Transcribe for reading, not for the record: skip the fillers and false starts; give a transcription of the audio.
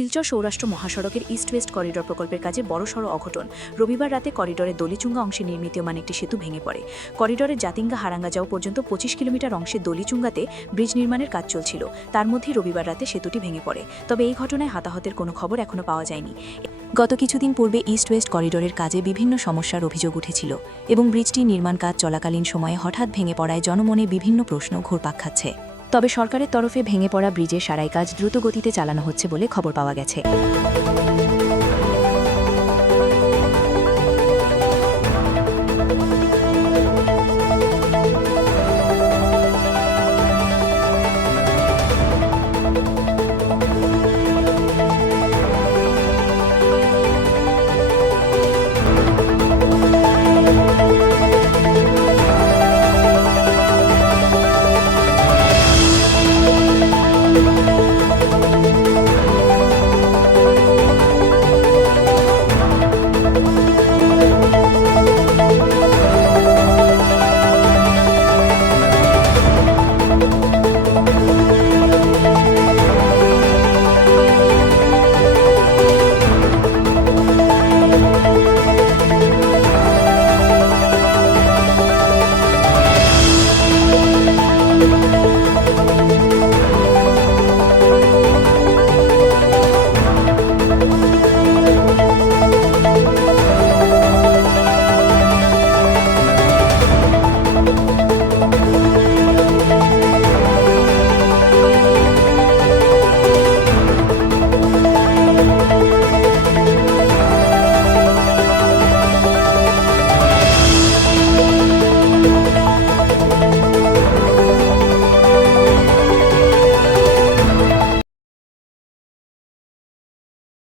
শিলচর সৌরাষ্ট্র মহাসড়কের east West corridor প্রকল্পের কাজে বড়সড় অঘটন। রবিবার রাতে করিডরের দলিচুঙ্গা অংশে নির্মিতমান একটি সেতু ভেঙে পড়ে। করিডরের জাতিঙ্গা হারাঙ্গা যাও পর্যন্ত ২৫ কিলোমিটার অংশে দলিচুঙ্গাতে ব্রিজ নির্মাণের কাজ চলছিল। তার মধ্যেই রবিবার রাতে সেতুটি ভেঙে পড়ে। তবে এই ঘটনায় হতাহতের কোনো খবর এখনো পাওয়া যায়নি। গত কিছুদিন পূর্বে ইস্ট ওয়েস্ট করিডরের কাজে বিভিন্ন সমস্যার অভিযোগ উঠেছিল এবং ব্রিজটি নির্মাণ কাজ চলাকালীন সময়ে হঠাৎ ভেঙে পড়ায় জনমনে বিভিন্ন প্রশ্ন ঘুরপাক খাচ্ছে। তবে সরকারের তরফে ভেঙে পড়া ব্রিজের সারাই কাজ দ্রুত গতিতে চালানো হচ্ছে বলে খবর পাওয়া গেছে।